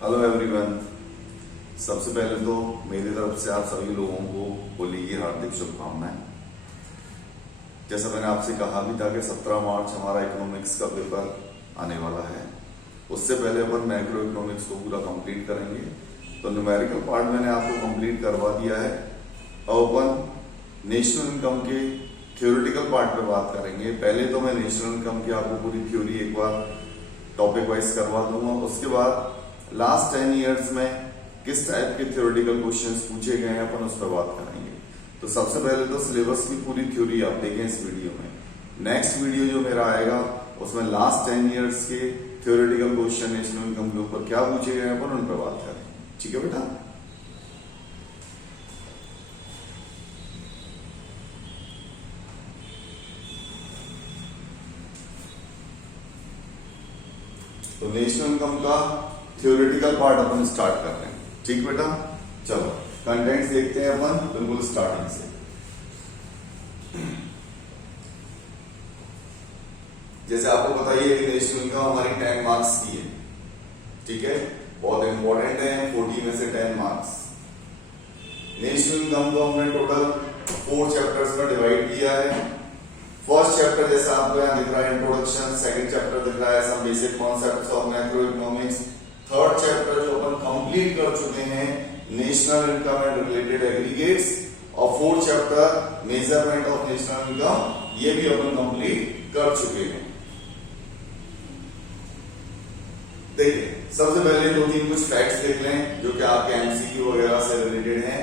Hello everyone. सबसे पहले तो मेरी तरफ से आप सभी लोगों को होली की हार्दिक शुभकामनाएं। जैसा मैंने आपसे कहा भी था कि 17 मार्च हमारा इकोनॉमिक्स का पेपर आने वाला है। उससे पहले अपन मैक्रो इकोनॉमिक्स को पूरा कंप्लीट करेंगे। तो न्यूमेरिकल पार्ट मैंने आपको कंप्लीट करवा दिया है। अब अपन नेशनल इनकम के थ्योरेटिकल पार्ट पे बात करेंगे। पहले तो मैं नेशनल इनकम की आपको पूरी थ्योरी एक बार टॉपिक वाइज करवा दूंगा। उसके बाद लास्ट 10 ईयर्स में किस टाइप के थ्योरेटिकल क्वेश्चंस पूछे गए हैं अपन उस पर बात करेंगे। तो सबसे पहले तो सिलेबस की पूरी थ्योरी आप देखें इस वीडियो में। नेक्स्ट वीडियो जो मेरा आएगा उसमें लास्ट 10 ईयर्स के थ्योरेटिकल क्वेश्चन नेशनल इनकम के ऊपर क्या पूछे गए हैं अपन उन पर बात करेंगे। ठीक है बेटा। तो नेशनल इनकम का थ्योरेटिकल पार्ट अपन स्टार्ट कर रहे हैं। ठीक बेटा, चलो कंटेंट्स देखते हैं अपन बिल्कुल स्टार्टिंग से। जैसे आपको बताइए कि नेशनल इनकम हमारी 10 मार्क्स की है। ठीक है, बहुत इंपॉर्टेंट है, 40 में से 10 मार्क्स। नेशनल इनकम को हमने टोटल 4 चैप्टर्स में डिवाइड किया है। फर्स्ट चैप्टर जैसा आपको यहाँ दिख रहा है इंट्रोडक्शन, सेकंड चैप्टर दिख रहा है some basic concepts of macro economics, third chapter जो अपन कंप्लीट कर चुके हैं national income and related aggregates, और fourth chapter measurement of national income ये भी अपन कंप्लीट कर चुके हैं। देखिए सबसे पहले 2-3 कुछ फैक्ट्स देख लें जो कि आपके एमसीक्यू वगैरह से रिलेटेड हैं।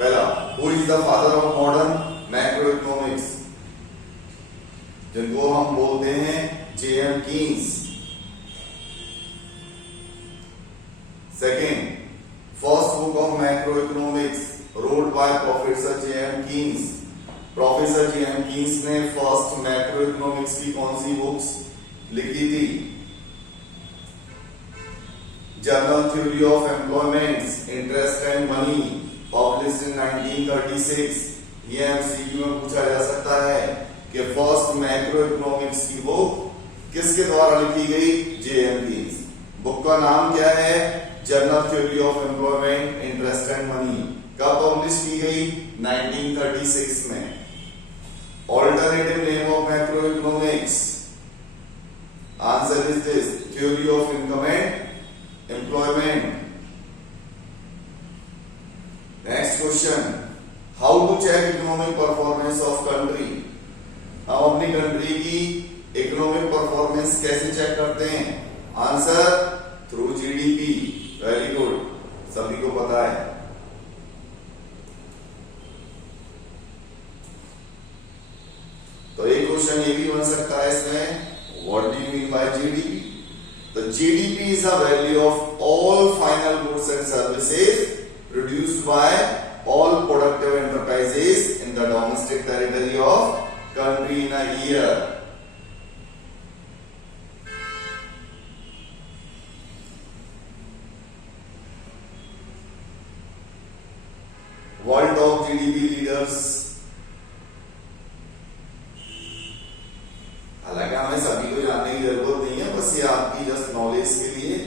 पहला, who is the father of modern macro economics, जिनको हम बोलते हैं JM Keynes. Second, first book of macro economics road by professor JM Keynes. Professor JM Keynes ने फर्स्ट मैक्रो इकोनॉमिक्स की कौन सी बुक्स लिखी थी? Journal theory of employment, interest and money, published in 1936। ये एमसीक्यू में पूछा जा सकता है कि फर्स्ट मैक्रो इकोनॉमिक्स की बुक किसके द्वारा लिखी गई? JM Keynes. बुक का नाम क्या है? General theory of employment, interest and money. कब पब्लिश की गई? 1936 में। Alternative name of macro economics, answer is this, theory of income and employment. Next question, how to check economic performance of country. हम अपनी कंट्री की economic performance कैसे check करते हैं? Answer, through GDP. Very good, सभी को पता है। तो एक क्वेश्चन ये भी बन सकता है इसमें, what do you mean by GDP? तो GDP is a value of all final goods and services produced by all productive enterprises in the domestic territory of country in a year. World top GDP leaders, हालांकि हमें सभी को जानने की जरूरत नहीं है, बस ये आपकी जस्ट नॉलेज के लिए।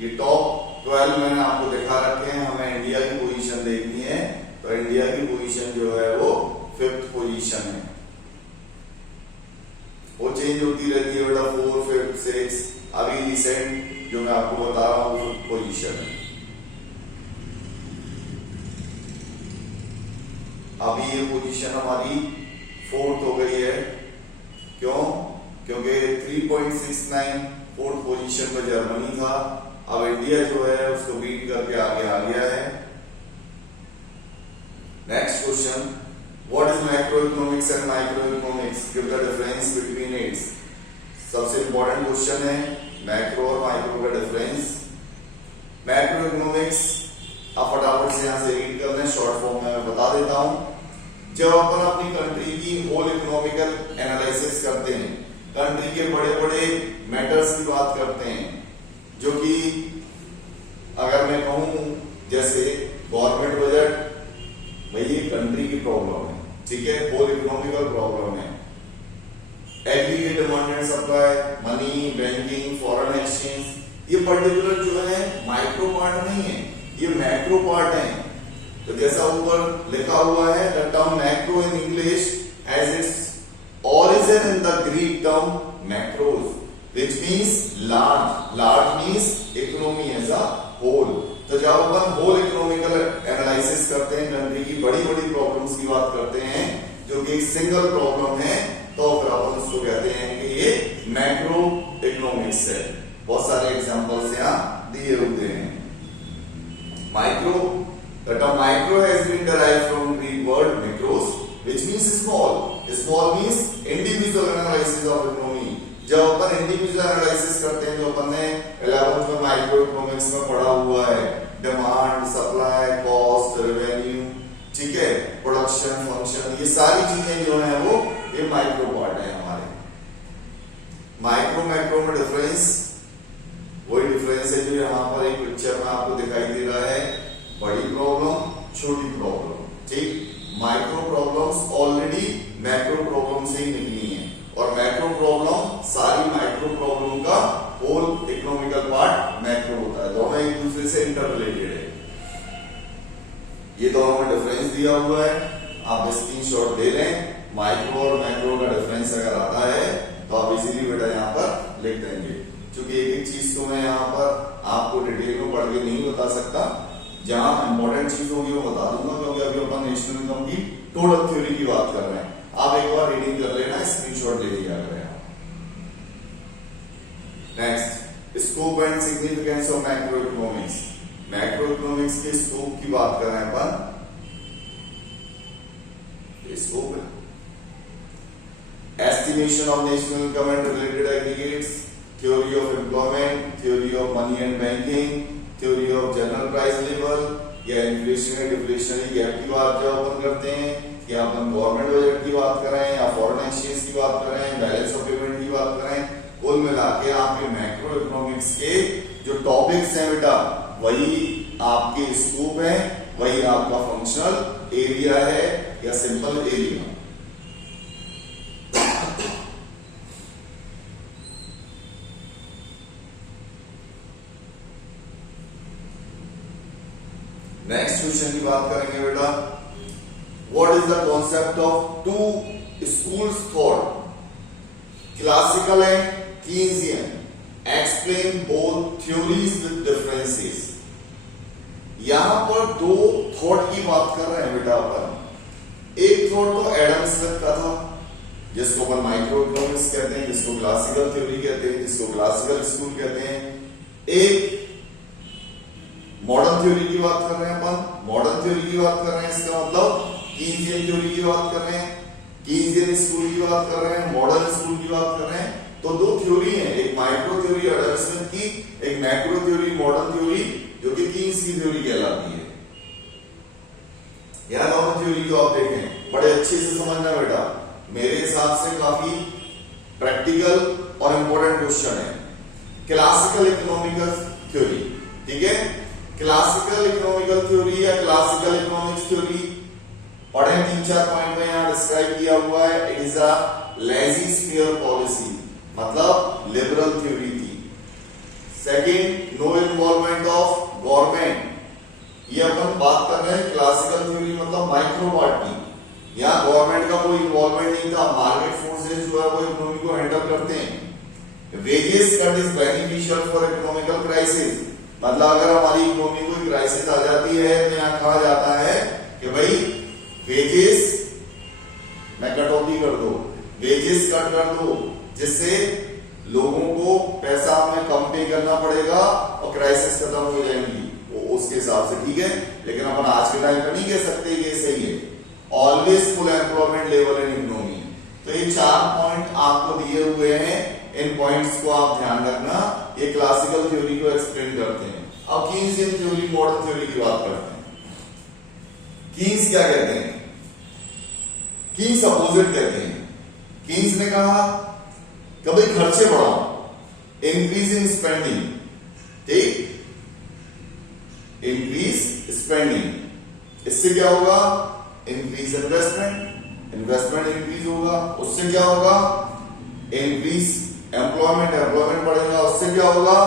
ये टॉप 12 मैंने आपको दिखा रखे हैं। हमें इंडिया की पोजीशन देखनी है, तो इंडिया की पोजीशन जो है वो 5th पोजीशन है। वो चेंज होती रहती है बेटा, 4, 5, 6। अभी रिसेंट जो मैं आपको बता रहा हूं 5th पोजीशन है। अभी ये पोजीशन हमारी 4th हो गई है। क्यों? क्योंकि 3.69 4th पोजीशन पर जर्मनी था। अब इंडिया जो है उसको बीट करके आगे आ गया है। Next question, what is macro economics and micro economics, give the difference between its. सबसे इंपॉर्टेंट क्वेश्चन है मैक्रो और माइक्रो का डिफरेंस। मैक्रो इकोनॉमिक्स आप फटाफट से यहां से रीड कर लें, शॉर्ट फॉर्म में मैं बता देता हूं। जब अपन अपनी कंट्री की होल इकोनॉमिकल एनालिसिस करते हैं, कंट्री के बड़े बड़े मैटर्स की बात करते हैं, जो कि अगर मैं कहूं जैसे गवर्नमेंट बजट, भाई कंट्री की प्रॉब्लम है, ठीक है, होल इकोनॉमिकल प्रॉब्लम है। Aggregate demand and supply, money, banking, foreign exchange, ये पर्टिकुलर जो है माइक्रो पार्ट नहीं है, ये मैक्रो पार्ट है। तो जैसा ऊपर लिखा हुआ है, the term macro in English has its origin in the Greek term macros, which means large. Large means economy as a whole. तो जब अपन होल इकोनॉमिकल एनालिसिस करते हैं, कंट्री की बड़ी बड़ी प्रॉब्लम्स की बात करते हैं जो कि एक सिंगल प्रॉब्लम है, तो फिर अपन उसको कहते हैं कि ये मैक्रो इकोनॉमिक्स है। बहुत सारे एग्जांपल्स यहाँ दिए हुए हैं। Micro, the term micro has been derived from Greek word mikros, which means small. Small means individual analysis of economy. जब अपन इंडिविजुअल एनालिसिस करते हैं, जो अपन ने 11th में माइक्रो इकोनॉमिक्स में पढ़ा हुआ है, डिमांड, सप्लाई, कॉस्ट, रेवेन्यू, ठीक है, प्रोडक्शन, फंक्शन, ये सारी चीजें जो है वो ये माइक्रो पार्ट है हमारे। माइक्रो मैक्रो में डिफरेंस वही डिफरेंस है जो यहाँ पर एक पिक्चर में आपको दिखाई दे रहा है, बड़ी प्रॉब्लम, छोटी प्रॉब्लम, ठीक। Micro problems already macro problem से ही निकली हैं, और मैक्रो प्रॉब्लम सारी माइक्रो प्रॉब्लम का होल इकोनॉमिकल पार्ट मैक्रो होता है। दोनों एक दूसरे से इंटररिलेटेड है। ये दोनों में डिफरेंस दिया हुआ है, आप स्क्रीनशॉट ले लें। माइक्रो और मैक्रो का डिफरेंस अगर आता है तो आप इजीली बेटा यहाँ पर लिख देंगे, क्योंकि एक एक चीज को मैं यहाँ पर आपको डिटेल में पढ़ के नहीं बता सकता। जहां इंपॉर्टेंट चीज होगी वो बता दूंगा, क्योंकि अभी अपन नेशनल इनकम की टोटल थ्योरी की बात कर रहे हैं। आप एक बार रीडिंग कर लेना, स्क्रीनशॉट ले लिया करें। Next, scope and significance of macro economics. Macro economics के स्कोप की बात कर रहे हैं अपन। स्कोप है estimation of national income and related aggregates, theory of employment, theory of money and banking, theory of general price level, या inflationary deflationary gap की बात जब अपन करते हैं, या अपन गवर्नमेंट बजट की बात कर रहे हैं, या फॉरेन एक्सचेंज की बात कर रहे हैं, बैलेंस ऑफ पेमेंट की बात कर रहे हैं, कुल मिला के आपके मैक्रो इकोनॉमिक्स के जो टॉपिक्स हैं बेटा, वही आपके स्कोप है, वही आपका फंक्शनल एरिया है या सिंपल एरिया। नेक्स्ट क्वेश्चन की बात करेंगे बेटा, what is the concept of two schools thought, classical and Keynesian, explain both theories with differences. यहां पर दो थॉट की बात कर रहे हैं बेटा अपन। एक थॉट तो एडम स्मिथ का था, जिसको अपन माइक्रो इकोनॉमिक्स कहते हैं, जिसको क्लासिकल थ्योरी कहते हैं, जिसको क्लासिकल स्कूल कहते हैं। एक मॉडर्न थ्योरी की बात कर रहे हैं अपन, मॉडर्न थ्योरी की बात कर रहे हैं, इसका मतलब कीन्सियन थ्योरी की बात कर रहे हैं, कीन्सियन स्कूल की बात कर रहे हैं, मॉडर्न स्कूल की बात कर रहे हैं। तो दो थ्योरी है, एक माइक्रो थ्योरी एडम स्मिथ की, एक मैक्रो थ्योरी मॉडर्न थ्योरी जो कि कीन्स की थ्योरी कहलाती है। यह दोनों थ्योरी को आप देखें, बड़े अच्छे से समझना बेटा, मेरे हिसाब से काफी प्रैक्टिकल और इंपॉर्टेंट क्वेश्चन है। क्लासिकल इकोनॉमिकल थ्योरी, ठीक है, क्लासिकल इकोनॉमिकल थ्योरी या क्लासिकल इकोनॉमिक्स थ्योरी पढ़े, 3-4 पॉइंट में यहां डिस्क्राइब किया हुआ है। It is a laissez faire policy, मतलब लिबरल थ्योरी थी। Second, no involvement of government, ये अपन बात कर रहे हैं क्लासिकल थ्योरी मतलब माइक्रो पार्ट की। यहाँ गवर्नमेंट का कोई इन्वॉल्वमेंट नहीं था, मार्केट फोर्सेस जो है वो इकोनॉमी को हैंडल करते हैं। Various cut is beneficial for economical crisis, मतलब अगर हमारी इकोनॉमी को क्राइसिस आ जाती है तो यहाँ कहा जाता है कि भाई वेजेस में कटौती कर दो, वेजेस कट कर दो, जिससे लोगों को पैसा हमें कम पे करना पड़ेगा और क्राइसिस खत्म हो जाएंगी उसके हिसाब से, ठीक है। लेकिन अपन आज के टाइम पर नहीं कह सकते ये सही है। Always full employment level in economy. तो ये 4 पॉइंट आपको दिए हुए हैं, इन पॉइंट्स को आप ध्यान रखना, ये क्लासिकल थ्योरी को एक्सप्लेन करते हैं। अब कीन्सियन थ्योरी, मॉडर्न थ्योरी की बात करते हैं। कीन्स क्या कहते हैं? कीन्स अपोजिट कहते हैं। कीन्स ने कहा कभी खर्चे बढ़ाओ, इंक्रीज इन स्पेंडिंग, ठीक, इंक्रीज स्पेंडिंग, इससे क्या होगा? इंक्रीज इन्वेस्टमेंट, इन्वेस्टमेंट इंक्रीज होगा, उससे क्या होगा, इंक्रीज एम्प्लॉयमेंट, एम्प्लॉयमेंट बढ़ेगा, उससे क्या होगा,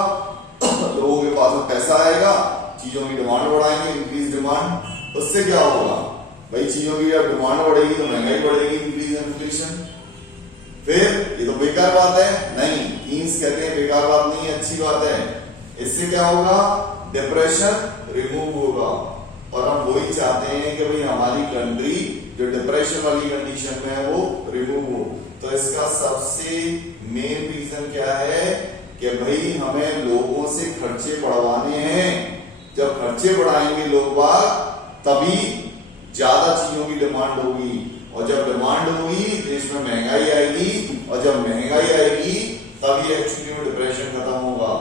लोगों के पास में पैसा आएगा, चीजों की डिमांड बढ़ाएंगे, इंक्रीज डिमांड, उससे क्या होगा भाई, चीजों की जब डिमांड बढ़ेगी तो महंगाई बढ़ेगी, इंक्रीज इन्फ्लेशन। फिर ये तो बेकार बात है, नहीं, कीन्स कहते हैं बेकार बात नहीं है, अच्छी बात है। इससे क्या होगा, डिप्रेशन रिमूव होगा, और हम वही चाहते हैं कि भाई हमारी कंट्री जो डिप्रेशन वाली कंडीशन में है वो रिमूव हो। तो इसका सबसे मेन रीजन क्या है कि भाई हमें लोगों से खर्चे बढ़वाने हैं। जब खर्चे बढ़ाएंगे लोग बाग तभी ज्यादा चीजों की डिमांड होगी, और जब डिमांड होगी देश में महंगाई आएगी, और जब महंगाई आएगी तभी एक्चुअली में डिप्रेशन खत्म होगा।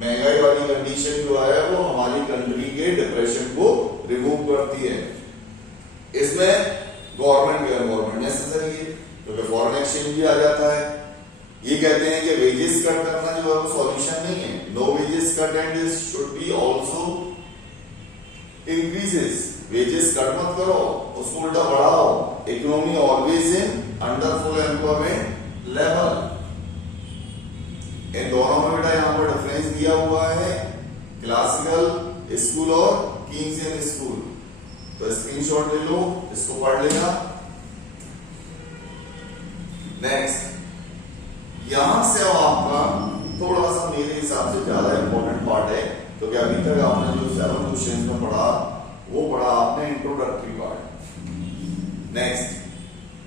महंगाई वाली कंडीशन जो है वो हमारी कंट्री के डिप्रेशन को रिमूव करती है। इसमें गवर्नमेंट नेसेसरी है, क्योंकि फॉरेन एक्सचेंज भी आ जाता है। ये कहते हैं कि वेजेस कट करना जो है वो सॉल्यूशन नहीं है। No wages cut and this should be also increases. Wages cut मत करो, उसको उल्टा बढ़ाओ। Economy always in under full employment level. इन दोनों में बेटा यहाँ पर डिफरेंस दिया हुआ है, क्लासिकल स्कूल और कीन्सियन स्कूल। तो स्क्रीनशॉट ले लो, इसको पढ़ लेना। नेक्स्ट, यहां से अब आपका थोड़ा सा मेरे हिसाब से ज्यादा इंपॉर्टेंट पार्ट है, क्योंकि अभी तक आपने जो 7 क्वेश्चन में पढ़ा वो पढ़ा आपने introductory part. Next,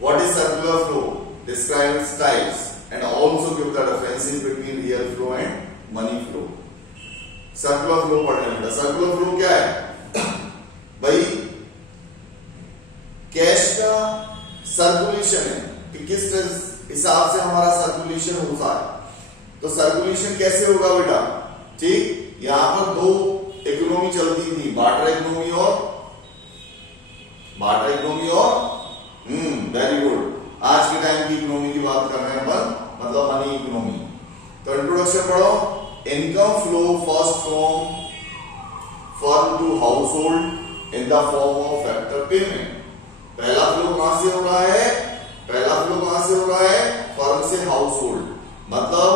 what is circular flow, describe its types and also give the difference between real flow and money flow. Circular flow पढ़ने बेटा। सर्कुलर फ्लो क्या है भाई, कैश का सर्कुलेशन है कि किस हिसाब से हमारा सर्कुलेशन होता है। तो सर्कुलेशन कैसे होगा बेटा, ठीक, यहां पर दो इकोनॉमी चलती थी, बार्टर इकोनॉमी और वेरी गुड। आज के टाइम की इकोनॉमी की बात कर रहे हैं अपन, मतलब मनी इकोनॉमी। तो इंट्रोडक्शन पढ़ो। Income flow first from firm to household in the form of factor payment. पहला फ्लो कहां से हो रहा है, फर्म से हाउस होल्ड। मतलब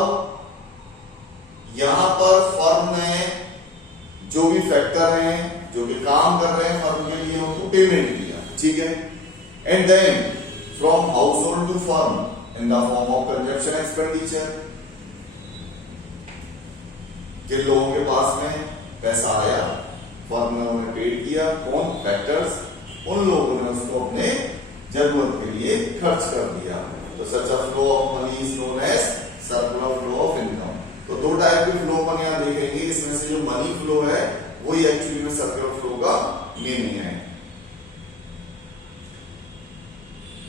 यहां पर फर्म ने जो भी फैक्टर हैं, जो भी काम कर रहे हैं फर्म के लिए, उनको पेमेंट किया, ठीक है। And then from household to firm in the form of consumption expenditure। जिन लोगों के पास में पैसा आया, फर्म ने उन्हें पेड किया, कौन, फैक्टर्स, उन लोगों ने उसको अपने जरूरत के लिए खर्च कर दिया। तो such a flow of money is known as circular flow of income. तो दो टाइप के फ्लो अपन यहां देखेंगे, इसमें से जो मनी फ्लो है वही एक्चुअली में सर्कुलर फ्लो का मीनिंग है।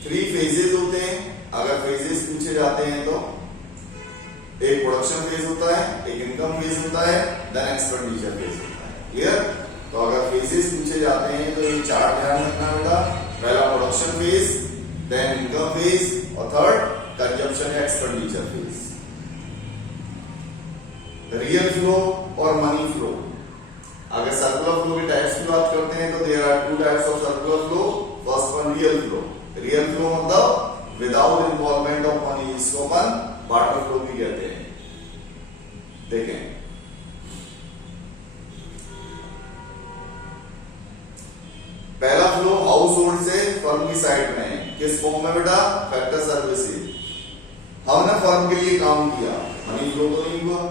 3 फेजेस होते हैं। अगर फेजेस पूछे जाते हैं तो एक प्रोडक्शन फेज होता है, एक इनकम फेज होता है, देन एक्सपेंडिचर फेज होता है। क्लियर? तो अगर फेजेस पूछे जाते हैं तो ये 4 ध्यान रखना बेटा। पहला production phase, then income phase, और थर्ड कंजम्पशन या एक्सपेंडिचर फेज। रियल फ्लो और मनी फ्लो। अगर सर्कुलर फ्लो के टाइप्स की बात करते हैं तो there are 2 types of circular flow. First one real flow. Real flow मतलब विदाउट इन्वॉल्वमेंट ऑफ मनी, इसको अपन बार्टर फ्लो भी कहते हैं। देखें, पहला फ्लो हाउस होल्ड से फर्म की साइड में है। किस फॉर्म में बेटा, फैक्टर सर्विसेज। हमने फर्म के लिए काम किया, मनी फ्लो तो नहीं हुआ,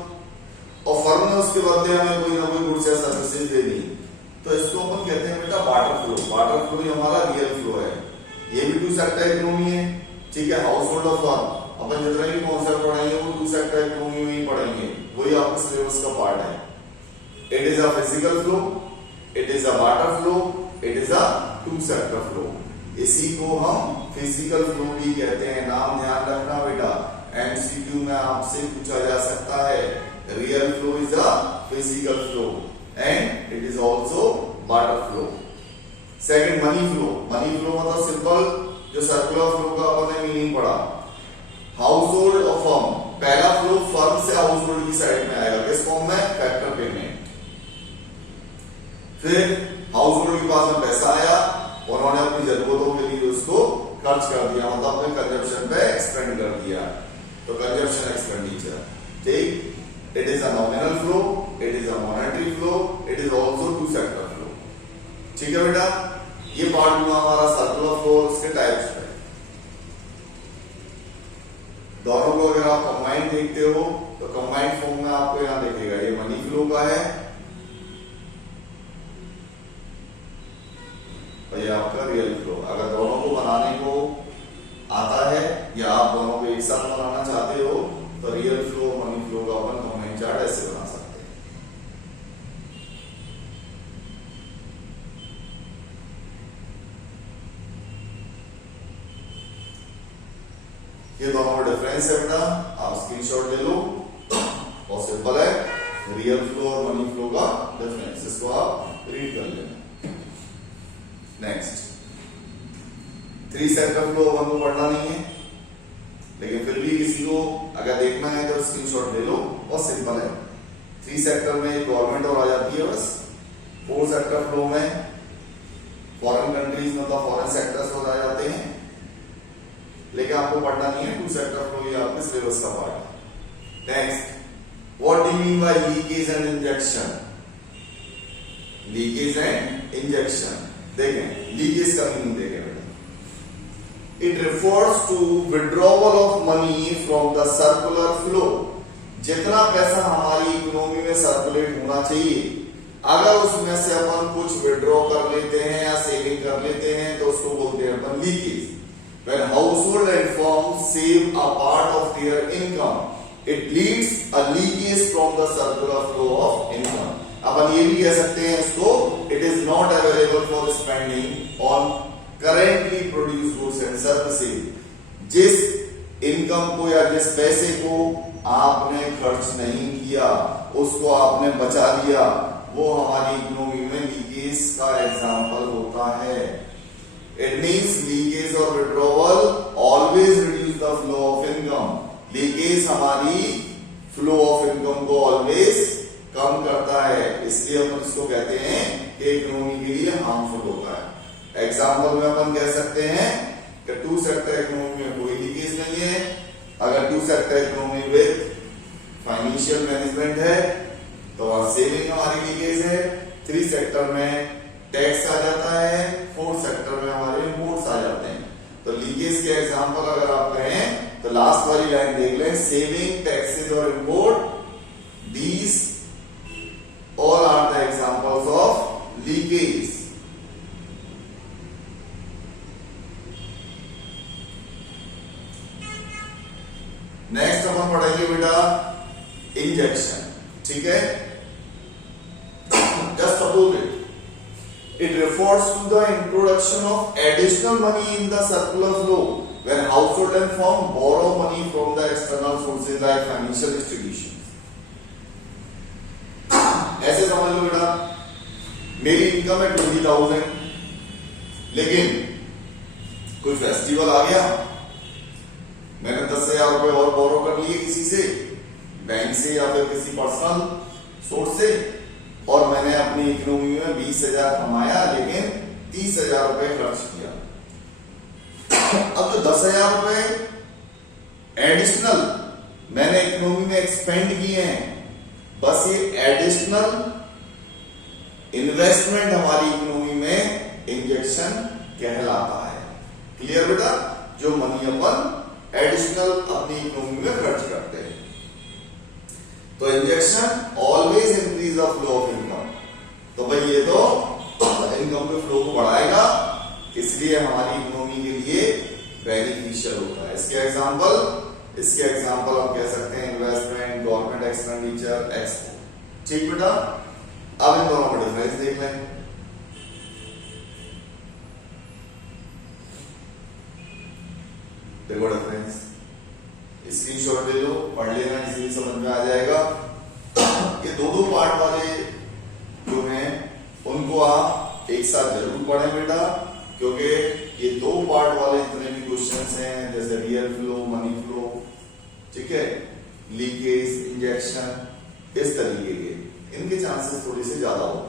और फर्म ने उसके बदले हमें कोई ना कोई गुड्स या सर्विसेज दे दी, तो इसको अपन कहते हैं बेटा बार्टर फ्लो। बार्टर फ्लो ही हमारा रियल फ्लो है। ये भी 2 सेक्टर इकोनॉमी है, ठीक है। हाउस होल्ड और फर्म अपन जितने भी कॉन्सेप्ट पढ़ेंगे वो 2 सेक्टर इकोनॉमी में ही पढ़ेंगे, वही आपके सिलेबस का पार्ट है। It is a physical flow, it is a water flow, it is a 2 sector flow. इसी को हम फिजिकल फ्लो भी कहते हैं। नाम ध्यान रखना बेटा, एमसीक्यू में आपसे पूछा जा सकता है। Real flow is a physical flow and it is also water flow. Second money flow. Money flow मतलब सिंपल जो सर्कुलर फ्लो का अपन ने मीनिंग पढ़ा, हाउस होल्ड और फर्म। पहला फ्लो फर्म से हाउस होल्ड की साइड में आएगा, किस फॉर्म में, फैक्टर पेमेंट। फिर हाउस होल्ड के पास में पैसा आया, उन्होंने अपनी जरूरतों के लिए उसको खर्च कर दिया, मतलब अपने कंजप्शन पे एक्सपेंड कर दिया, तो कंजप्शन एक्सपेंडिचर। ठीक, it is a nominal flow, it is a monetary flow, it is also two sector flow. ठीक है बेटा, ये पार्ट हुआ हमारा सर्कुलर फ्लो और उसके टाइप्स पे। दोनों को अगर आप कंबाइंड देखते हो तो कंबाइंड फॉर्म में आपको यहां देखेगा ये मनी फ्लो का है और ये आपका रियल फ्लो। अगर दोनों को बनाने को आता है या आप दोनों को एक साथ बनाना चाहते हो तो रियल फ्लो और मनी फ्लो का अपन कंबाइंड चार्ट ऐसे बना सकते हैं। ये दोनों में डिफरेंस है बेटा, आप स्क्रीनशॉट ले लो, बहुत सिंपल है। रियल फ्लो और मनी फ्लो का डिफरेंस, इसको आप रीड कर लेना। नेक्स्ट, 3 सेक्टर फ्लो अपन को पढ़ना नहीं है, लेकिन फिर भी किसी को अगर देखना है तो स्क्रीनशॉट ले लो, बहुत सिंपल है। 3 सेक्टर में गवर्नमेंट और आ जाती है बस। 4 सेक्टर फ्लो में फॉरेन कंट्रीज मतलब फॉरेन सेक्टर्स और आ जाते हैं, लेकिन आपको पढ़ना नहीं है। 2 सेक्टर फ्लो ये आपके सिलेबस का पार्ट है। Next, what do you mean by leakage and injection? Leakage and injection देखें, लीकेज का मीनिंग देखें बेटा। It refers to withdrawal of money from the circular flow. जितना पैसा हमारी इकोनॉमी में सर्कुलेट होना चाहिए, अगर उसमें से अपन कुछ विड्रॉ कर लेते हैं या सेविंग कर लेते हैं तो उसको बोलते हैं अपन leakage. When household and firms save a part of their income, it leads a leakage from the circular flow of income. अपन ये भी कह सकते हैं इसको, it is not available for spending on currently produced goods and services. जिस income को या जिस पैसे को आपने खर्च नहीं किया, उसको आपने बचा लिया, वो हमारी इकोनॉमी में लीकेज का एग्जाम्पल होता है। It means leakage or withdrawal always reduce the flow of income. Leakage हमारी flow of income को always कम करता है, इसलिए अपन इसको कहते हैं कि इकोनॉमी के लिए हार्मफुल होता है। एग्जाम्पल में अपन कह सकते हैं कि 2 सेक्टर इकोनॉमी में कोई लीकेज नहीं है। अगर 2 sector economy with financial management है तो वहां सेविंग हमारी लीकेज है। 3 सेक्टर में टैक्स आ जाता है, 4 सेक्टर में हमारे इंपोर्ट्स आ जाते हैं। तो लीकेज के एग्जांपल अगर आप कहें तो लास्ट वाली लाइन देख लें, सेविंग, टैक्सेस और import, these all are the examples of leakage. Next अपन पढ़ेंगे बेटा इंजेक्शन। ठीक है, just suppose it refers to the introduction of additional money in the circular flow when household and firm borrow money from the external sources like financial institutions. ऐसे समझ लो बेटा, मेरी income है 20,000, लेकिन कोई फेस्टिवल आ गया, मैंने 10,000 रुपए और बोरो कर लिए किसी से, बैंक से या फिर किसी पर्सनल सोर्स से, और मैंने अपनी इकोनॉमी में 20,000 कमाया लेकिन 30,000 रुपए खर्च किया। अब जो 10,000 रुपए एडिशनल मैंने इकोनॉमी में एक्सपेंड किए हैं, बस ये एडिशनल इन्वेस्टमेंट हमारी इकोनॉमी में इंजेक्शन कहलाता है। क्लियर बेटा, जो मनी अपन एडिशनल अपनी इकोनॉमी में खर्च करते हैं। तो injection always increase the flow of income. तो भाई ये तो इनकम के फ्लो को बढ़ाएगा, इसलिए हमारी इकोनॉमी के लिए बेनिफिशियल होता है। इसके एग्जांपल हम कह सकते हैं इन्वेस्टमेंट, गवर्नमेंट एक्सपेंडिचर, एक्सपोर्ट। ठीक बेटा, अब इन दोनों का डिफरेंस देख लें। देखो डिफरेंस, स्क्रीनशॉट ले लो, पढ़ लेना, इसी समझ में आ जाएगा। ये दो पार्ट वाले जो हैं उनको आप एक साथ जरूर पढ़ें बेटा, क्योंकि ये 2 पार्ट वाले जितने भी क्वेश्चंस हैं, जैसे रियल फ्लो, मनी फ्लो, ठीक है, लीकेज, इंजेक्शन, इस तरीके के, इनके चांसेस थोड़े से ज्यादा होते हैं।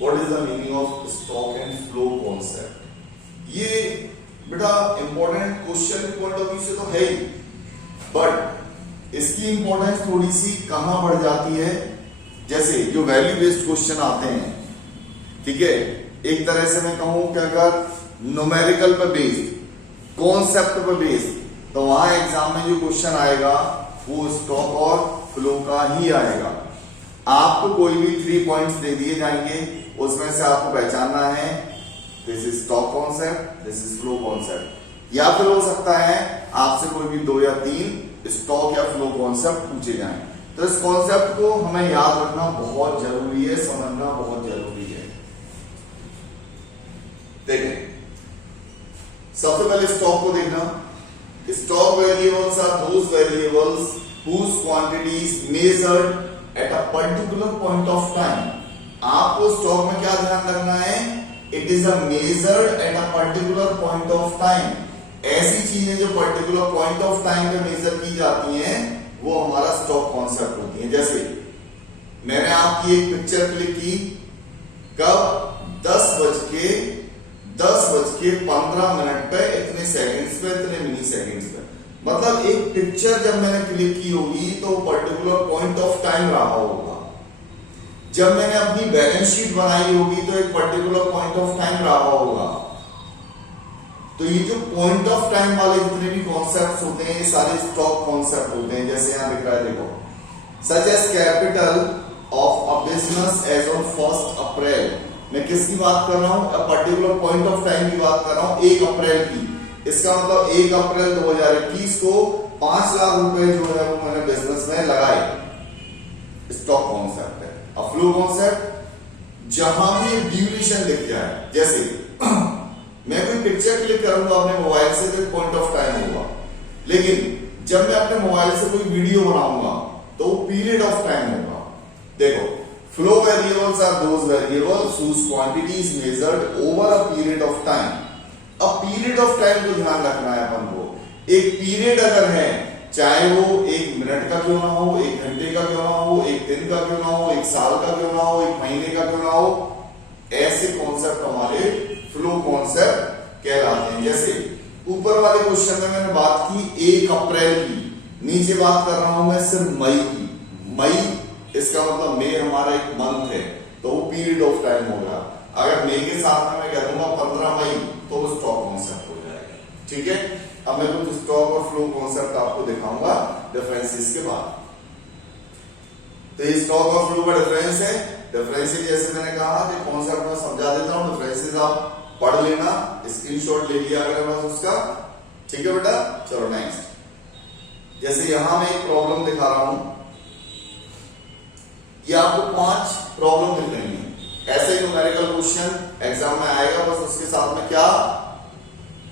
What is the meaning of stock and flow concept. ये बेटा important question point of view से तो है ही, बट इसकी इंपॉर्टेंस थोड़ी सी कहां बढ़ जाती है, जैसे जो वैल्यू बेस्ड क्वेश्चन आते हैं, ठीक है, एक तरह से मैं कहूं कि अगर न्यूमेरिकल पे बेस्ड, कॉन्सेप्ट पे बेस्ड, तो वहां एग्जाम में जो क्वेश्चन आएगा वो स्टॉक और फ्लो का ही आएगा। आपको कोई भी 3 पॉइंट्स दे दिए जाएंगे, उसमें से आपको पहचानना है this is stock concept, this is flow concept, या फिर हो सकता है आपसे कोई भी 2 या 3 स्टॉक या फ्लो कॉन्सेप्ट पूछे जाएं। तो इस कॉन्सेप्ट को हमें याद रखना बहुत जरूरी है, समझना बहुत जरूरी है। देखें, सबसे पहले स्टॉक को देखना। Stock variables are those variables whose quantity is measured at a particular point of time। आपको स्टॉक में क्या ध्यान रखना है, it is a measured at a particular point of time. ऐसी चीजें जो पर्टिकुलर पॉइंट ऑफ टाइम पे मेजर की जाती हैं वो हमारा स्टॉक कॉन्सेप्ट होती है। जैसे मैंने आपकी एक पिक्चर क्लिक की, कब 10:15 पे, इतने सेकंड्स पे, इतने मिली सेकंड्स पे, मतलब एक पिक्चर जब मैंने क्लिक की होगी तो पर्टिकुलर पॉइंट ऑफ टाइम रहा होगा। जब मैंने अपनी बैलेंस शीट बनाई होगी तो एक पर्टिकुलर पॉइंट ऑफ टाइम रहा होगा। तो ये जो पॉइंट ऑफ टाइम वाले जितने भी कॉन्सेप्ट्स होते हैं, ये सारे स्टॉक कॉन्सेप्ट होते हैं। जैसे यहां लिख रहा है, देखो, such as capital of a business as on 1 April. मैं किसकी बात कर रहा हूं, पर्टिकुलर पॉइंट ऑफ टाइम की बात कर रहा हूं, 1 अप्रैल की। इसका मतलब 1 अप्रैल 2021 को 5 लाख रुपए जो है वो मैंने बिजनेस में लगाए। स्टॉक कॉन्सेप्ट है। अब फ्लो कॉन्सेप्ट, जहां भी ड्यूरेशन लिख जाए, जैसे मैं कोई पिक्चर क्लिक करूंगा अपने मोबाइल से तो पॉइंट ऑफ टाइम होगा, लेकिन जब मैं अपने मोबाइल से कोई वीडियो बनाऊंगा तो वो पीरियड ऑफ टाइम होगा। देखो, flow variables are those variables whose quantity is measured over a period of time। अब पीरियड ऑफ टाइम को ध्यान रखना है अपन को। एक पीरियड अगर है, चाहे वो 1 मिनट का क्यों ना हो, 1 घंटे का क्यों ना हो, 1 दिन का क्यों ना हो, 1 साल का क्यों ना हो, 1 महीने का क्यों ना हो, ऐसे कॉन्सेप्ट हमारे फ्लो कॉन्सेप्ट कहलाते हैं। जैसे ऊपर वाले क्वेश्चन में मैंने बात की 1 अप्रैल की, नीचे बात कर रहा हूं मैं सिर्फ मई की। मई, इसका मतलब मई हमारा एक मंथ है, तो वो पीरियड ऑफ टाइम होगा। अगर मई के साथ में मैं कह दूंगा 15 मई, तो वो स्टॉक कॉन्सेप्ट हो जाएगा। ठीक है, अब मैं कुछ स्टॉक और फ्लो कॉन्सेप्ट आपको दिखाऊंगा डिफरेंसेस के बाद। तो ये स्टॉक और फ्लो का डिफरेंस है। डिफरेंसेस जैसे मैंने कहा कि कॉन्सेप्ट में समझा देता हूं, डिफरेंसेस आप पढ़ लेना, स्क्रीनशॉट ले लिया अगर बस उसका। ठीक है बेटा, चलो नेक्स्ट। जैसे यहां मैं एक प्रॉब्लम दिखा रहा हूं, ये आपको 5 प्रॉब्लम दिख रही है। ऐसे ही न्यूमेरिकल क्वेश्चन एग्जाम में आएगा, बस उसके साथ में क्या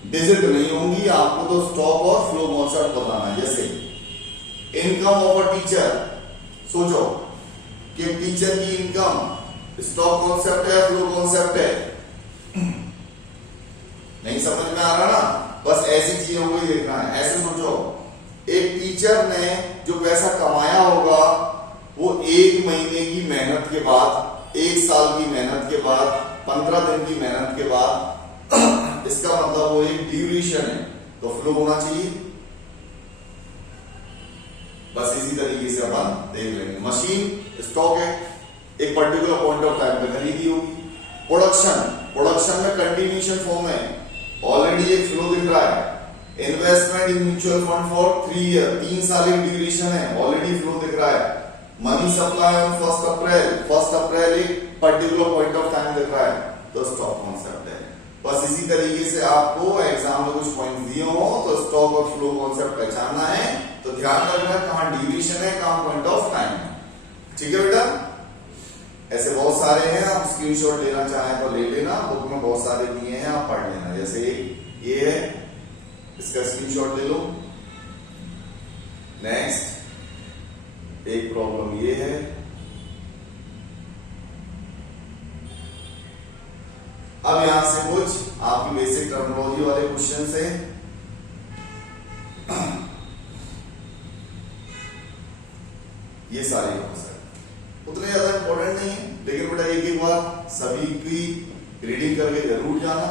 डिजिट नहीं होंगी, आपको तो स्टॉक और फ्लो कॉन्सेप्ट बताना है। जैसे इनकम ऑफ अ टीचर, सोचो कि टीचर की इनकम स्टॉक कॉन्सेप्ट है, फ्लो कॉन्सेप्ट है? नहीं समझ में आ रहा ना, बस ऐसी चीजों को ही देखना है। ऐसे सोचो, एक टीचर ने जो पैसा कमाया होगा वो 1 महीने की मेहनत के बाद, 1 साल की मेहनत के बाद, 15 दिन की मेहनत के बाद, इसका मतलब वो एक ड्यूरेशन है, तो फ्लो होना चाहिए। बस इसी तरीके से अपन देख लेंगे। मशीन स्टॉक है, एक पर्टिकुलर पॉइंट ऑफ टाइम पे खरीदी होगी। प्रोडक्शन में कंटिन्यूएशन फॉर्म है, ऑलरेडी एक फ्लो दिख रहा है। Investment in mutual fund for 3 year, 3 साल की ड्यूरेशन है, ऑलरेडी फ्लो दिख रहा है। मनी सप्लाई ऑन 1 अप्रैल एक पर्टिकुलर पॉइंट ऑफ टाइम दिख रहा है, तो स्टॉक कॉन्सेप्ट है। बस इसी तरीके से आपको एग्जाम में कुछ पॉइंट दिए हो तो स्टॉक और फ्लो कॉन्सेप्ट पहचानना है, तो ध्यान रखना कहां ड्यूरेशन है, कहां पॉइंट ऑफ टाइम है। ठीक है बेटा, ऐसे बहुत सारे हैं, आप स्क्रीनशॉट लेना चाहें तो ले लेना, बुक में बहुत सारे दिए हैं, आप पढ़ लेना। जैसे ये है, इसका स्क्रीनशॉट ले लो। नेक्स्ट एक प्रॉब्लम ये है, अब यहां से कुछ आपकी बेसिक टर्मिनोलॉजी वाले क्वेश्चन है। ये सारे कॉन्सेप्ट उतने ज्यादा इंपॉर्टेंट नहीं है, लेकिन बेटा एक बार सभी की रीडिंग करके जरूर जाना,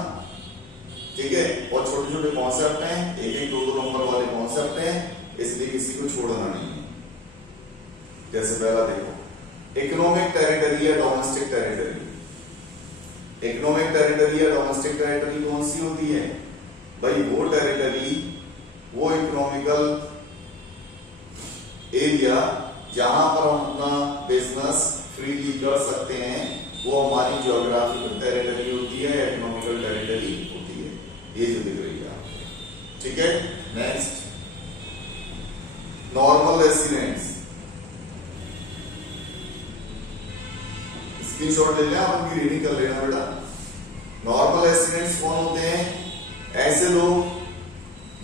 ठीक है। और छोटे छोटे कॉन्सेप्ट हैं, एक एक दो नंबर वाले कॉन्सेप्ट हैं, इसलिए किसी को छोड़ना नहीं है। जैसे पहला देखो, इकोनॉमिक टेरिटरी या डोमेस्टिक टेरिटरी। इकोनॉमिक टेरिटरी या डोमेस्टिक टेरिटरी कौन सी होती है भाई? वो टेरिटरी, वो इकोनॉमिकल एरिया जहां पर हम अपना बिजनेस फ्रीली कर सकते हैं, वो हमारी ज्योग्राफिकल टेरिटरी होती है, इकोनॉमिकल टेरिटरी होती है। ये जो दिख रही है आपको, ठीक है। Next, normal residents. स्क्रीनशॉट ले लेना, आप उनकी रीडिंग कर लेना बेटा। नॉर्मल रेसिडेंट्स कौन होते हैं? ऐसे लोग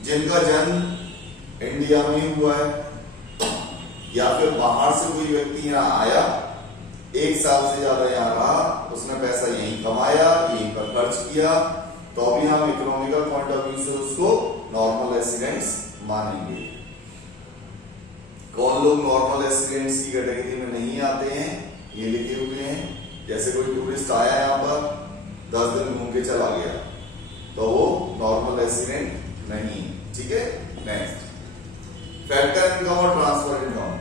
जिनका जन्म इंडिया में ही हुआ है, या फिर बाहर से कोई व्यक्ति यहाँ आया, एक साल से ज्यादा यहाँ रहा, उसने पैसा यहीं कमाया, यहीं पर खर्च किया, तो अभी हम इकोनॉमिकल पॉइंट ऑफ व्यू से उसको नॉर्मल रेसिडेंट्स मानेंगे। कौन लोग नॉर्मल रेसिडेंट्स की कैटेगरी में नहीं आते हैं, ये लिखे हुए हैं। जैसे कोई टूरिस्ट आया यहाँ पर, 10 दिन घूम के चला गया, तो वो नॉर्मल रेसिडेंट नहीं, ठीक है। नेक्स्ट, फैक्टर इनकम और ट्रांसफर इनकम।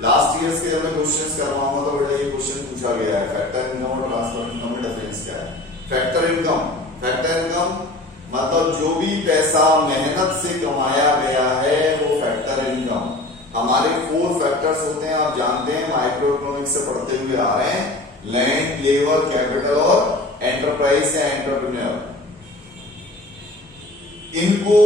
लास्ट ईयर्स के जब मैं क्वेश्चंस करवाऊंगा तो बेटा ये क्वेश्चन पूछा गया है, फैक्टर इनकम और ट्रांसफर इनकम में डिफरेंस क्या है? फैक्टर इनकम मतलब जो भी पैसा मेहनत से कमाया गया है वो फैक्टर इनकम। हमारे 4 फैक्टर्स होते हैं, आप जानते हैं, माइक्रो इकोनॉमिक्स से पढ़ते हुए आ रहे हैं, लैंड, लेबर, कैपिटल और एंटरप्राइज या एंटरप्रेन्योर। इनको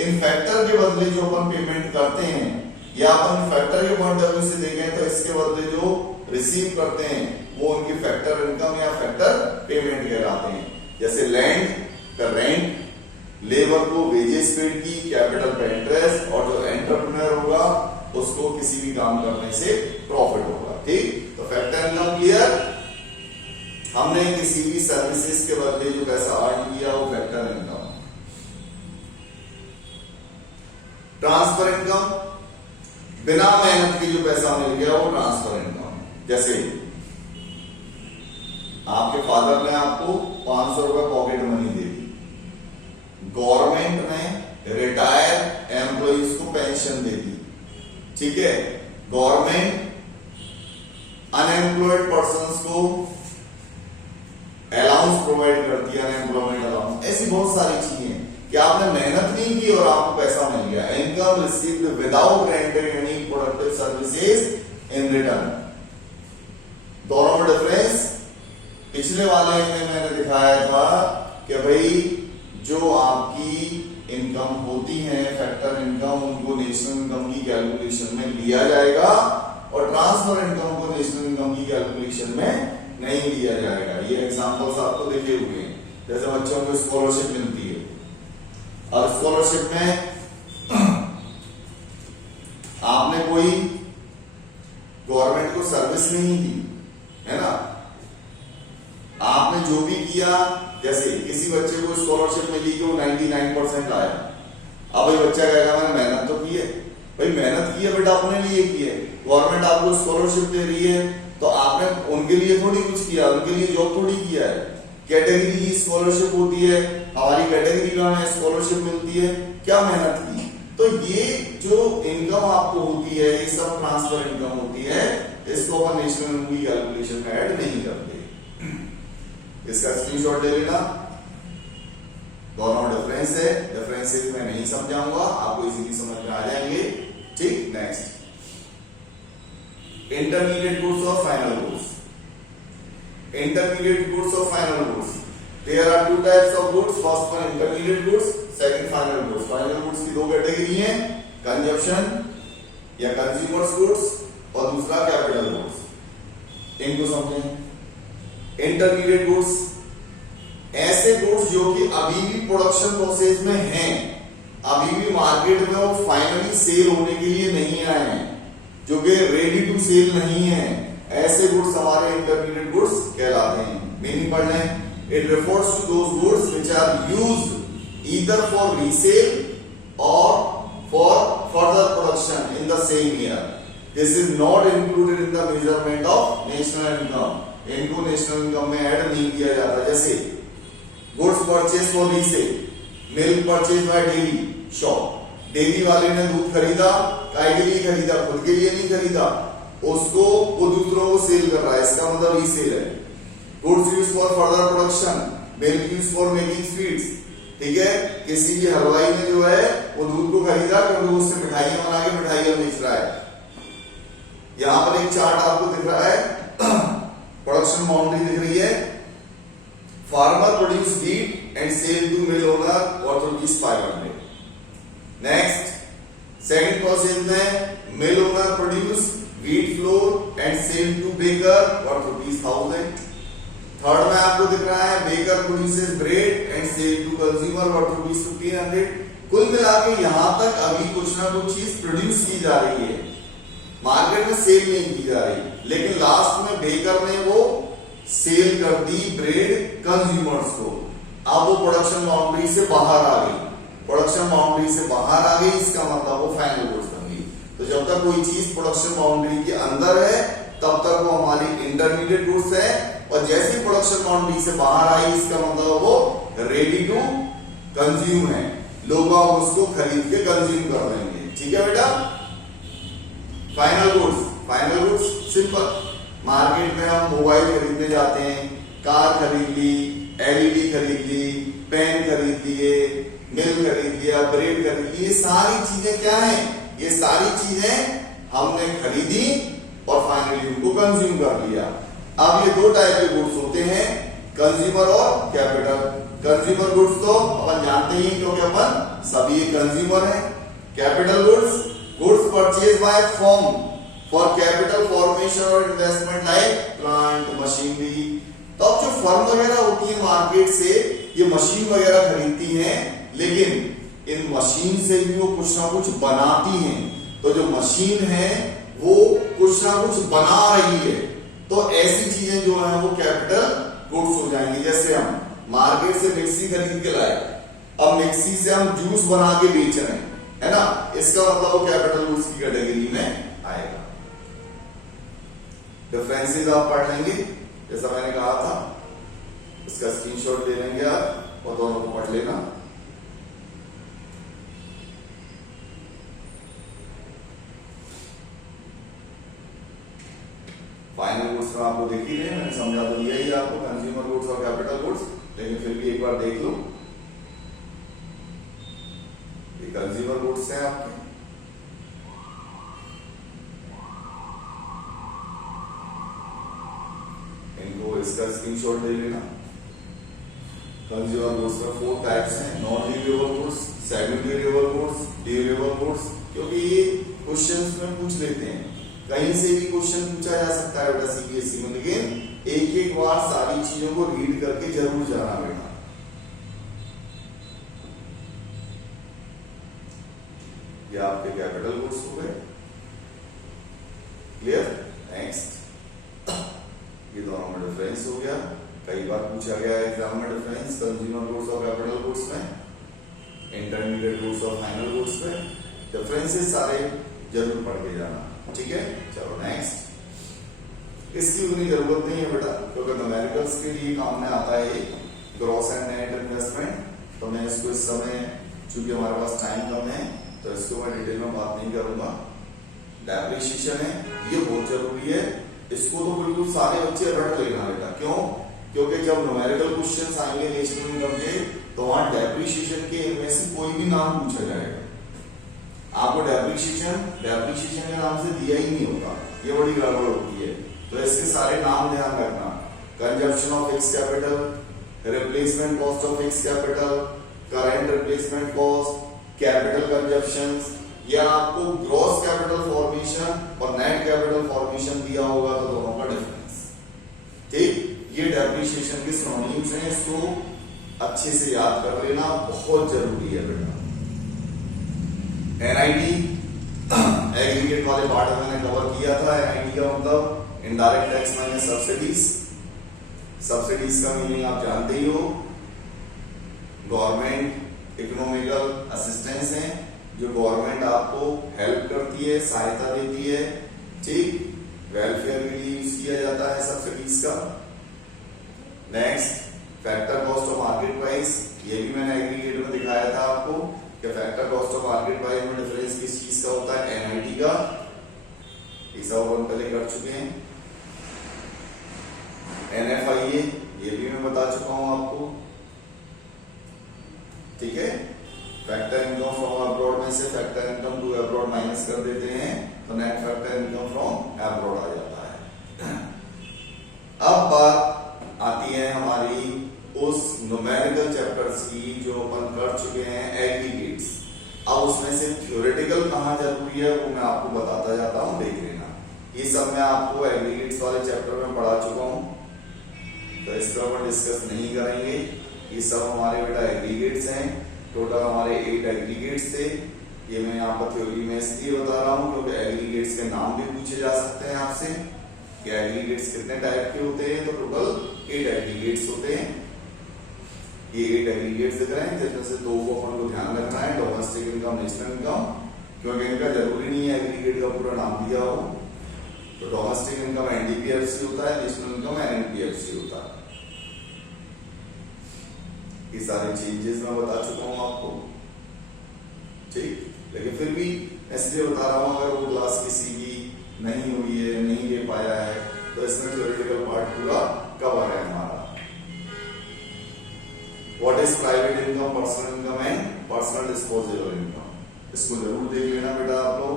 इन फैक्टर के बदले जो अपन पेमेंट करते हैं, या अपन फैक्टर के पॉइंट ऑफ व्यू से देखें तो इसके बदले जो रिसीव करते हैं वो उनकी फैक्टर इनकम या फैक्टर पेमेंट कहलाते हैं। जैसे लैंड का रेंट, लेबर को वेजेस पेड की, कैपिटल पे इंटरेस्ट, और जो एंटरप्रेन्योर होगा उसको किसी भी काम करने से प्रॉफिट होगा, ठीक। तो फैक्टर इनकम क्लियर, हमने किसी भी सर्विसेज के बदले जो पैसा अर्न किया वो फैक्टर इनकम। ट्रांसफर इनकम, बिना मेहनत के जो पैसा मिल गया वो ट्रांसफर इनकम। जैसे आपके फादर ने आपको 500 रुपए पॉकेट मनी दे दी, गवर्नमेंट ने रिटायर एम्प्लॉइज को पेंशन दे दी, ठीक है। गवर्नमेंट अनएम्प्लॉयड पर्संस को अलाउंस प्रोवाइड करती है, अनएम्प्लॉयमेंट अलाउंस। ऐसी बहुत सारी चीजें कि आपने मेहनत नहीं की और आपको पैसा मिल गया। Income received without rendering any productive services in return. दोनों में डिफरेंस पिछले वाले में मैंने दिखाया था कि भाई जो आपकी इनकम होती है फैक्टर इनकम, उनको नेशनल इनकम की कैलकुलेशन में लिया जाएगा, और ट्रांसफर इनकम को नेशनल इनकम की कैलकुलेशन में नहीं लिया जाएगा। ये एग्जांपल्स आपको देखे हुए हैं। जैसे बच्चों को स्कॉलरशिप मिलती है, और स्कॉलरशिप में आपने कोई गवर्नमेंट को सर्विस नहीं दी, है ना, आपने जो भी किया, जैसे किसी बच्चे को स्कॉलरशिप मिली कि वो 99% लाया, अब भाई बच्चा कहेगा मैंने मेहनत तो की है। भाई मेहनत की है बेटा, अपने लिए की है, गवर्नमेंट आपको स्कॉलरशिप दे रही है तो आपने उनके लिए थोड़ी कुछ किया, उनके लिए जॉब थोड़ी किया है। कैटेगरी की स्कॉलरशिप होती है, हमारी कैटेगरी का है स्कॉलरशिप मिलती है, क्या मेहनत की। तो ये जो इनकम आपको होती है ये सब ट्रांसफर इनकम होती है, इसको अपन नेशनल इनकम की कैलकुलेशन में ऐड नहीं करते। इसका स्क्रीनशॉट ले लेना। दोनों डिफरेंस है, डिफरेंसेस में नहीं समझाऊंगा, आपको इजीली समझ में आ जाएंगे, ठीक। नेक्स्ट, इंटरमीडिएट गुड्स और final goods. Intermediate goods or final goods. There are 2 types of goods. First one intermediate goods, second final goods. Final goods की 2 कैटेगरी हैं, कंजप्शन या कंज्यूमर्स गुड्स और दूसरा कैपिटल गुड्स। इनको समझें। इंटरमीडिएट गुड्स ऐसे goods जो कि अभी भी प्रोडक्शन प्रोसेस में हैं, अभी भी मार्केट में वो फाइनली सेल होने के लिए नहीं आए हैं, जो कि रेडी टू सेल नहीं है, ऐसे गुड्स हमारे इंटरमीडिएट गुड्स कहलाते हैं। मीनिंग पढ़ लें, it refers to those goods which are used either for resale और for further production in the same year. This is not included in the measurement of national income, इनको national income में add नहीं किया जाता। जैसे goods purchase for resale, milk purchase by dairy shop, dairy वाले ने दूध खरीदा, काय के लिए खरीदा, खुद के लिए नहीं खरीदा, उसको वो दूसरों को सेल कर रहा है, इसका मतलब रीसेल है। Goods use for further production, milk use for making sweets, ठीक है, किसी भी हलवाई ने जो है वो दूध को खरीदा क्योंकि उससे मिठाइयां बना के मिठाइयां बेच रहा है। यहां पर एक चार्ट आपको दिख रहा है, प्रोडक्शन बाउंड्री दिख रही है। Farmer produce wheat and sell to mill owner worth ₹500। Next second process में mill owner produce wheat flour and sell to baker worth ₹1000। Third में आपको दिख रहा है baker produces bread and sell to consumer worth ₹1500। कुल मिला के यहां तक अभी कुछ ना कुछ चीज प्रोड्यूस की जा रही है, मार्केट में सेल नहीं की जा रही, लेकिन लास्ट में बेकर ने वो सेल कर दी ब्रेड कंज्यूमर्स को। अब वो प्रोडक्शन बाउंड्री से बाहर आ गई, प्रोडक्शन बाउंड्री से बाहर आ गई, इसका मतलब वो फाइनल गुड्स बन गई। तो जब तक कोई चीज प्रोडक्शन बाउंड्री के अंदर है तब तक वो हमारी इंटरमीडिएट गुड्स है, और जैसे ही प्रोडक्शन बाउंड्री से बाहर आई इसका मतलब वो रेडी टू कंज्यूम है, लोग उसको खरीद के कंज्यूम कर लेंगे। ठीक है बेटा। Final goods, final goods simple, market में हम मोबाइल खरीदने जाते हैं, कार खरीद ली, एलईडी खरीद ली, पेन खरीद लिए, मिल्क खरीद लिया, ब्रेड खरीद ली, ये सारी चीजें क्या हैं? ये सारी चीजें हमने खरीदी और फाइनली उनको कंज्यूम कर लिया। अब ये दो टाइप के गुड्स होते हैं, कंज्यूमर और कैपिटल। कंज्यूमर गुड्स तो अपन जानते ही क्योंकि अपन सभी कंज्यूमर हैं। Capital goods, goods purchase by firm for capital formation और इन्वेस्टमेंट लाइक प्लांट मशीनरी। तो अब जो फर्म वगैरह होती है मार्केट से ये मशीन वगैरह खरीदती हैं, लेकिन इन मशीन से भी वो कुछ ना कुछ बनाती हैं। तो जो मशीन है वो कुछ ना कुछ बना रही है, तो ऐसी चीजें जो है वो कैपिटल गुड्स हो जाएंगी। जैसे हम मार्केट से मिक्सी खरीद के लाए, अब मिक्सी से हम जूस बना के बेच रहे हैं, है ना, इसका मतलब वो कैपिटल गुड्स की कैटेगरी में आएगा। डिफरेंसेस आप पढ़ लेंगे जैसा मैंने कहा था, इसका स्क्रीनशॉट ले लेंगे आप और दोनों को पढ़ लेना। फाइनल गुड्स में आपको देख ही रहे, मैंने समझा तो दिया ही आपको, कंज्यूमर गुड्स और कैपिटल गुड्स, लेकिन फिर भी एक बार देख लो। ये कंज्यूमर गुड्स हैं आपके, इनको इसका स्क्रीनशॉट ले लेना। कंज्यूमर गुड्स में 4 टाइप्स हैं, non durable goods, semi durable goods, durable goods. क्योंकि ये क्वेश्चंस में पूछ लेते हैं, कहीं से भी क्वेश्चन पूछा जा सकता है बेटा सीबीएसई में, लेकिन एक एक बार सारी चीजों को रीड करके जरूर जाना बेटा। ये आपके कैपिटल गुड्स हो गए, क्लियर। नेक्स्ट, ये दोनों में डिफरेंस हो गया, कई बार पूछा गया है एग्जाम में डिफरेंस कंज्यूमर गुड्स और कैपिटल गुड्स में, इंटरमीडिएट गुड्स और फाइनल गुड्स में। डिफरेंसेस सारे जरूर पढ़ के जाना, ठीक है। चलो नेक्स्ट, इसकी उतनी जरूरत नहीं है बेटा, क्योंकि न्यूमेरिकल्स के लिए काम में आता है ग्रॉस एंड नेट इन्वेस्टमेंट। तो मैं इसको इस समय, चूंकि हमारे पास टाइम कम है, तो इसको मैं डिटेल में बात नहीं करूंगा। डेप्रिसिएशन है, ये बहुत जरूरी है, इसको तो बिल्कुल सारे बच्चे रट लेना बेटा। क्यों? क्योंकि जब न्यूमेरिकल क्वेश्चंस आएंगे नेशनल इनकम के, तो वहां डेप्रिसिएशन के इनमें से कोई भी नाम पूछा जाएगा। आपको डेप्रिसिएशन के नाम से दिया ही नहीं होगा, ये बड़ी गड़बड़ होती है। तो इसके सारे नाम ध्यान रखना, consumption of fix capital, replacement cost of fix capital, current replacement cost, capital consumptions, या आपको ग्रॉस कैपिटल फॉर्मेशन और नेट कैपिटल फॉर्मेशन दिया होगा, तो दोनों का डिफरेंस। ठीक, ये डेप्रिसिएशन के सिनोनिम्स हैं, इसको अच्छे से याद कर लेना, बहुत जरूरी है बेटा। एनआईटी एग्रीगेट वाले पार्ट में मैंने कवर किया था। एनआईटी का मतलब indirect tax minus subsidies. Subsidies का मीनिंग आप जानते ही हो, गवर्नमेंट इकोनॉमिकल असिस्टेंस है, जो गवर्नमेंट आपको हेल्प करती है, सहायता देती है ठीक, वेलफेयर के लिए यूज किया जाता है सब्सिडीज का। Next factor cost of market price, ये भी मैंने एग्रीगेट में दिखाया था आपको कि factor cost of market price में डिफरेंस किस चीज का होता है, एनआईटी का। ये सब अपन पहले कर चुके हैं। एनएफआईए ये भी मैं बता चुका हूं आपको, ठीक है। फैक्टर इनकम फ्रॉम अब्रॉड में से factor income to abroad minus कर देते हैं तो net factor income from abroad आ जाता है। अब बात आती है हमारी उस न्यूमेरिकल चैप्टर्स की जो अपन कर चुके हैं, एग्रीगेट्स। अब उसमें से थ्योरेटिकल कहाँ जरूरी है वो मैं आपको बताता जाता हूं, देख लेना। ये सब मैं आपको एग्रीगेट्स वाले चैप्टर में पढ़ा चुका हूं, तो इसका अपन डिस्कस नहीं करेंगे। ये सब हमारे बेटा एग्रीगेट्स हैं। टोटल हमारे 8 एग्रीगेट्स थे। ये मैं यहाँ पर थ्योरी में इसलिए बता रहा हूँ क्योंकि एग्रीगेट्स के नाम भी पूछे जा सकते हैं आपसे कि एग्रीगेट्स कितने टाइप के होते हैं। तो टोटल 8 एग्रीगेट्स होते हैं। ये 8 एग्रीगेट्स दिख रहे हैं, जिसमें से 2 को अपन को ध्यान रखना है, डोमेस्टिक इनकम, नेशनल इनकम, क्योंकि इनका जरूरी नहीं है एग्रीगेट का पूरा नाम दिया हो। तो डोमेस्टिक इनकम एनडीपीएफसी होता है, नेशनल इनकम एनएनपीएफसी होता है। ये सारे चेंजेस मैं बता चुका हूं आपको, ठीक। लेकिन फिर भी इसलिए बता रहा हूं, अगर वो क्लास किसी की नहीं हुई है, नहीं ले पाया है, तो इसमें थ्योरेटिकल पार्ट पूरा कवर है हमारा। What is private income, personal income and personal disposable income. इसको जरूर देख लेना बेटा आप लोग,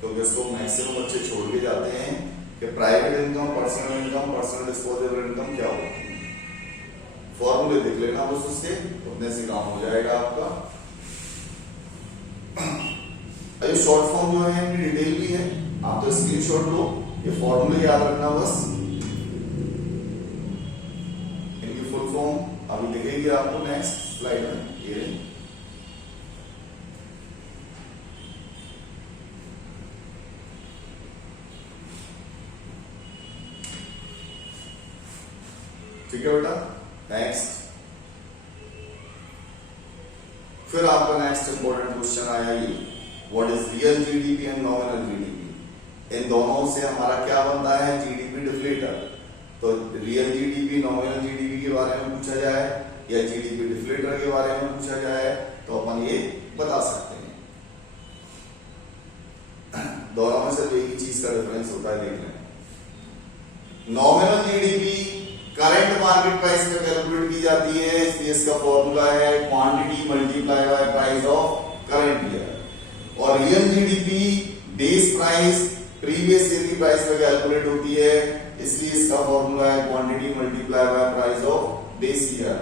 क्योंकि इसको मैक्सिमम बच्चे छोड़ के जाते हैं कि private income, personal income, personal disposable income क्या होती है। फॉर्मूले देख लेना बस, उससे उतने से काम हो जाएगा आपका। अरे शॉर्ट फॉर्म जो है इनकी डिटेल भी है, आप तो स्क्रीनशॉट लो, ये फॉर्मूले याद रखना बस। इनकी फुल फॉर्म अभी दिखेगी आपको नेक्स्ट स्लाइड में, ये रही। ठीक है बेटा। नेक्स्ट, फिर आपका नेक्स्ट इंपॉर्टेंट क्वेश्चन आया ये, what is real GDP and nominal GDP. इन दोनों से हमारा क्या बनता है, जीडीपी डिफ्लेटर। तो रियल जीडीपी, नॉमिनल जीडीपी के बारे में पूछा जाए या जीडीपी डिफ्लेटर के बारे में पूछा जाए तो अपन ये बता सकते हैं। दोनों में से एक ही चीज का डिफरेंस होता है, देख लें। Nominal GDP current market price पे कैलकुलेट की जाती है, इसलिए इसका फॉर्मूला है quantity multiply by price of current year. और real GDP base price previous year की प्राइस पे कैलकुलेट होती है, इसलिए इसका फॉर्मूला है quantity multiply by price of base year.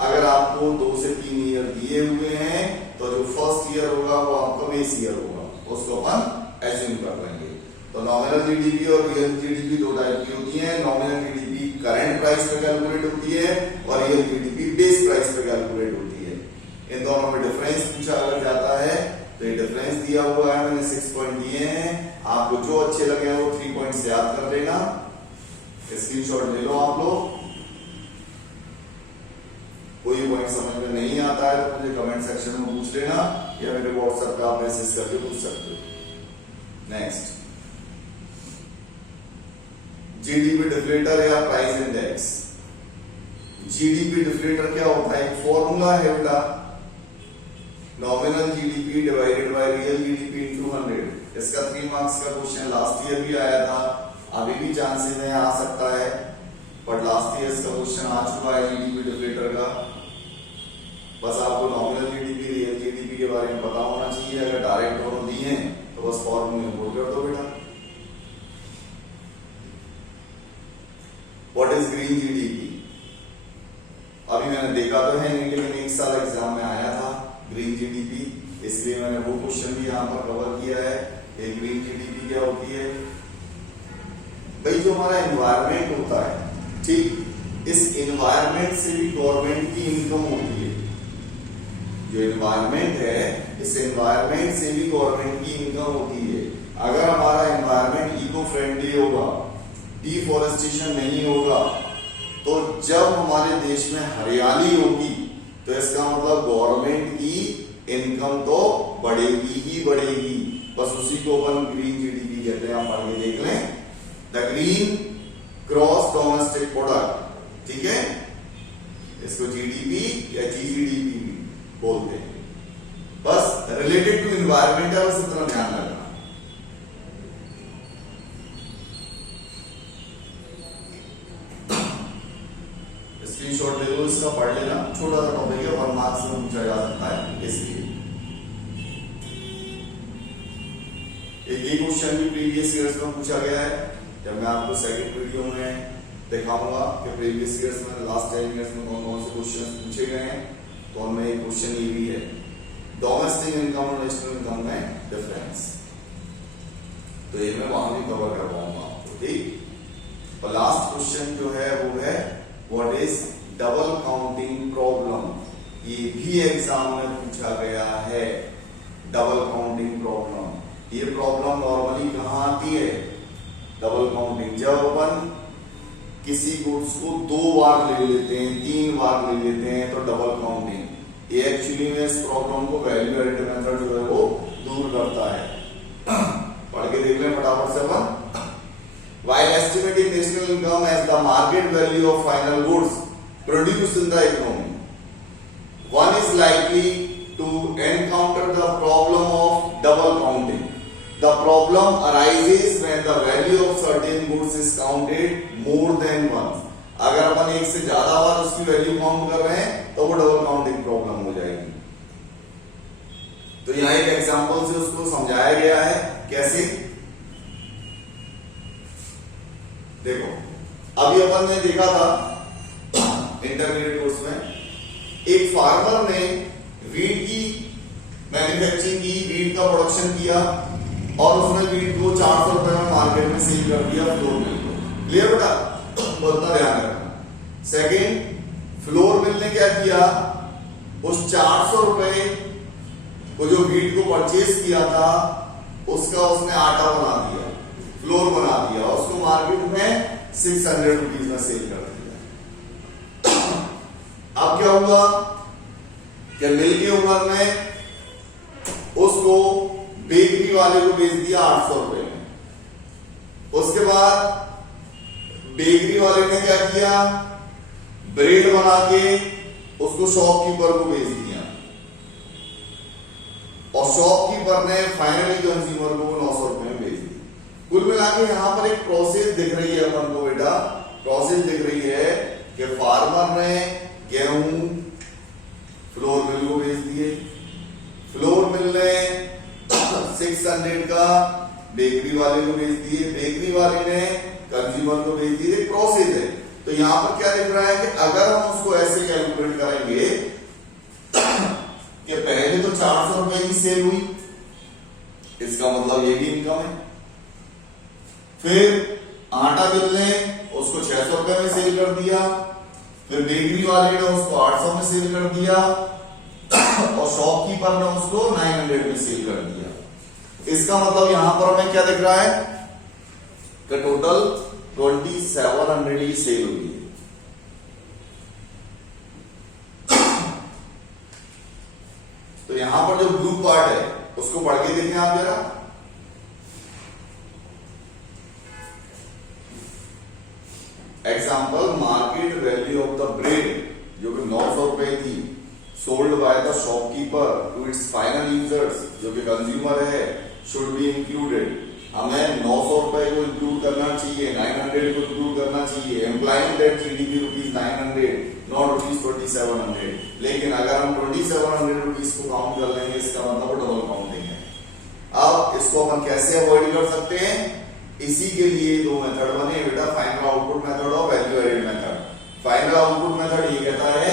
अगर आपको 2 से 3 ईयर दिए हुए हैं तो जो फर्स्ट ईयर होगा वो आपका बेस ईयर होगा, उसको अपन एज्यूम कर लेंगे। तो नॉमिनल जीडीपी और रियल जीडीपी 2 टाइप की होती है। नॉमिनल जीडीपी करंट प्राइस पे कैलकुलेट होती है और रियल जीडीपी बेस प्राइस पे कैलकुलेट होती है। इन दोनों में डिफरेंस पूछा अगर जाता है तो ये डिफरेंस दिया हुआ है, मैंने 6 पॉइंट दिए हैं। आपको जो अच्छे लगे वो 3 पॉइंट से याद कर लेना, स्क्रीनशॉट ले लो आप लोग। कोई पॉइंट समझ में नहीं आता है तो मुझे कमेंट सेक्शन में पूछ लेना या मेरे व्हाट्सएप पे आप मैसेज करके पूछ सकते हो। नेक्स्ट, जीडीपी डिफ्लेटर या प्राइस इंडेक्स। जीडीपी डिफ्लेटर क्या होता है, एक फॉर्मूला है बेटा, nominal GDP divided by real GDP into 100। इसका 3 मार्क्स का क्वेश्चन लास्ट ईयर भी आया था, अभी भी चांसेस है आ सकता है, बट लास्ट ईयर इसका क्वेश्चन आ चुका है जीडीपी डिफ्लेटर का। बस आपको नॉमिनल जीडीपी, रियल जीडीपी के बारे में पता होना चाहिए। अगर डायरेक्ट दोनों दिए हैं तो बस फॉर्मूले पुट कर दो बेटा। व्हाट इज ग्रीन जीडीपी, अभी मैंने देखा तो है नहीं, लेकिन एक साल एग्जाम में आया था ग्रीन जीडीपी, इसलिए मैंने वो क्वेश्चन भी यहाँ पर कवर किया है। एक ग्रीन जीडीपी क्या होती है भाई, जो हमारा एनवायरमेंट होता है, ठीक, इस एनवायरमेंट से भी गवर्नमेंट की इनकम होती है। जो एनवायरमेंट है, इस एनवायरमेंट से भी गवर्नमेंट की इनकम होती है। अगर हमारा एनवायरमेंट इको फ्रेंडली होगा, डिफॉरेस्टेशन नहीं होगा, तो जब हमारे देश में हरियाली होगी तो इसका मतलब गवर्नमेंट की इनकम तो बढ़ेगी ही बढ़ेगी। बस उसी को अपन ग्रीन जीडीपी कहते हैं, आप पढ़ के देख लें। The green gross domestic product, ठीक है, इसको जीडीपी या जीजीडीपी भी बोलते हैं। बस रिलेटेड टू इन्वायरमेंट है, बस इतना ध्यान रखना। स्क्रीनशॉट ले लो, इसका पढ़ लेना, छोटा सा टॉपिक है, 1 मार्क्स में पूछा जा सकता है इसलिए। एक ही क्वेश्चन भी प्रीवियस ईयर्स में पूछा गया है, जब मैं आपको सेकंड वीडियो में दिखाऊंगा कि प्रीवियस ईयर्स में लास्ट 10 ईयर्स में कौन कौन से क्वेश्चन पूछे गए हैं, तो उनमें एक क्वेश्चन ये भी है, डोमेस्टिक इनकम और नेशनल इनकम में डिफरेंस। तो ये मैं वहां भी कवर कर पाऊंगा आपको, ठीक। और लास्ट क्वेश्चन जो है वो है what is double counting problem. ये भी एग्जाम में पूछा गया है, डबल काउंटिंग प्रॉब्लम। ये प्रॉब्लम नॉर्मली कहां आती है, डबल काउंटिंग, जब अपन किसी गुड्स को 2 बार ले लेते हैं, 3 बार ले लेते हैं, तो डबल काउंटिंग। ये एक्चुअली में इस प्रॉब्लम को वैल्यू एडिड मेथड जो है वो दूर करता है। पढ़ के देख लें फटाफट से अपन। While estimating national income as the market value of final goods produced in the economy, one is likely to encounter the problem of double counting. The problem arises when the value of certain goods is counted more than once. अगर अपन एक से ज्यादा बार उसकी value count कर रहे हैं तो वो डबल काउंटिंग प्रॉब्लम हो जाएगी। तो यहाँ एक एग्जांपल से उसको समझाया गया है, कैसे, देखो अभी अपन ने देखा था इंटरमीडिएट कोर्स में, एक फार्मर ने वीट की मैन्युफैक्चरिंग की, वीट का प्रोडक्शन किया और उसने वीट को 400 रुपए में मार्केट में सेल कर दिया फ्लोर मिल को। क्लियर बेटा, उतना ध्यान रखना। सेकेंड, फ्लोर मिल ने क्या किया, उस 400 रुपए को जो वीट को परचेज किया था उसका उसने आटा बना दिया, फ्लोर बना दिया, उसको मार्केट में 600 रुपीज में सेल कर दिया। अब क्या हुआ कि मिल के ओनर ने उसको बेकरी वाले को बेच दिया 800 रुपए में। उसके बाद बेकरी वाले ने क्या किया, ब्रेड बना के उसको शॉपकीपर को बेच दिया और शॉपकीपर ने फाइनली कंज्यूमर को 900 रुपए में बेच दिया। कुल मिला के यहां पर एक प्रोसेस दिख रही है अपन को बेटा, प्रोसेस दिख रही है कि फार्मर ने गेहूं फ्लोर मिल को बेच दिए, फ्लोर मिल ने 600 का बेकरी वाले को बेच दिए, बेकरी वाले ने कंज्यूमर को बेच दिए। प्रोसेस है। तो यहां पर क्या दिख रहा है कि अगर हम उसको ऐसे कैलकुलेट करेंगे कि पहले तो 400 रुपए की सेल हुई, इसका मतलब ये भी इनकम है। फिर आटा मिल ने उसको 600 रुपए में सेल कर दिया, फिर बेकरी वाले ने उसको 800 में सेल कर दिया और शॉपकीपर ने उसको 900 में सेल कर दिया। इसका मतलब यहां पर हमें क्या दिख रहा है कि टोटल 2700 की सेल हुई है। तो यहां पर जो ब्लू पार्ट है उसको पढ़ के देखें आप जरा। Example, market value of the bread जो कि 900 रुपए थी, sold by the shopkeeper to its final users जो कि कंज्यूमर है, शुड बी इंक्लूडेड। हमें 900 रुपए को इंक्लूड करना चाहिए, 900 को इंक्लूड करना चाहिए, implying that GDP rupees 900 not rupees 2700। लेकिन अगर हम 2700 रुपीज को काउंट कर लेंगे इसका मतलब डबल काउंटिंग है। अब इसको अपन कैसे अवॉइड कर सकते हैं, इसी के लिए 2 मेथड बने बेटा, फाइनल आउटपुट मेथड और value added method. Final output method ये कहता है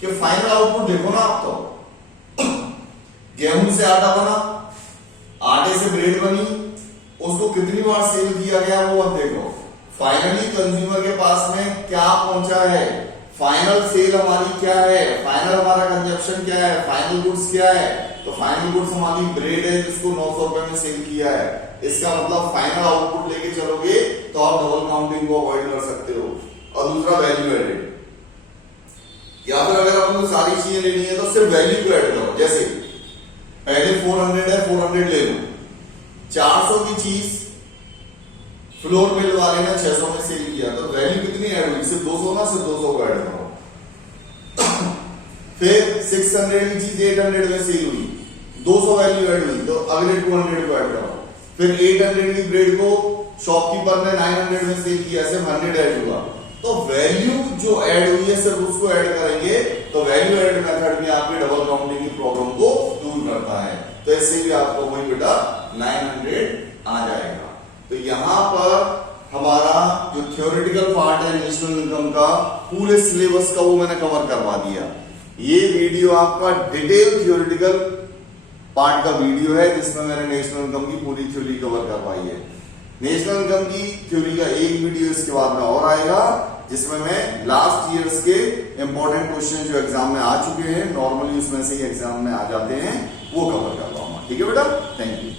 कि फाइनल आउटपुट देखो ना आप, तो गेहूं से आटा बना, आटे से ब्रेड बनी, उसको कितनी बार सेल किया गया वो मत देखो, फाइनली कंज्यूमर के पास में क्या पहुंचा है, फाइनल सेल हमारी क्या है, फाइनल हमारा कंजप्शन क्या है, फाइनल गुड्स क्या है। तो फाइनल गुड्स हमारी ब्रेड है जिसको 900 रुपए में सेल किया है। इसका मतलब फाइनल आउटपुट लेके चलोगे तो आप डबल काउंटिंग को अवॉइड कर सकते हो। और दूसरा वैल्यू एडेड, या फिर अगर आपको सारी चीजें लेनी है तो सिर्फ वैल्यू को ऐड करो। जैसे पहले 400 है, 400 ले लो, 400 की चीज फ्लोर मिल वाले ने 600 में सेल किया तो वैल्यू कितनी ऐड हुई? सिर्फ 200 ना, सिर्फ 200 को ऐड करो। फिर 600 की चीज 800 में सेल हुई, 200 वैल्यू ऐड हुई तो अगले 200 को ऐड करो। फिर 800 की ब्रेड को शॉपकीपर ने 900 में सेल किया, सिर्फ 100 ऐड हुआ। तो वैल्यू जो ऐड हुई है सिर्फ उसको ऐड करेंगे तो वैल्यू एडेड मेथड में आपके डबल काउंटिंग की प्रॉब्लम को दूर करता है। तो इससे भी आपको वही बेटा 900 आ जाएगा। तो यहां पर हमारा जो थ्योरेटिकल पार्ट है नेशनल इनकम का पूरे सिलेबस का वो मैंने कवर करवा दिया। ये वीडियो आपका डिटेल थ्योरेटिकल पार्ट का वीडियो है जिसमें मैंने नेशनल इनकम की पूरी थ्योरी कवर करवाई है। नेशनल इनकम की थ्योरी का एक वीडियो इसके बाद में और आएगा जिसमें मैं लास्ट ईयर्स के इंपॉर्टेंट क्वेश्चन जो एग्जाम में आ चुके हैं, नॉर्मली उसमें से ही एग्जाम में आ जाते हैं, वो कवर करवाऊंगा। ठीक है बेटा, थैंक यू।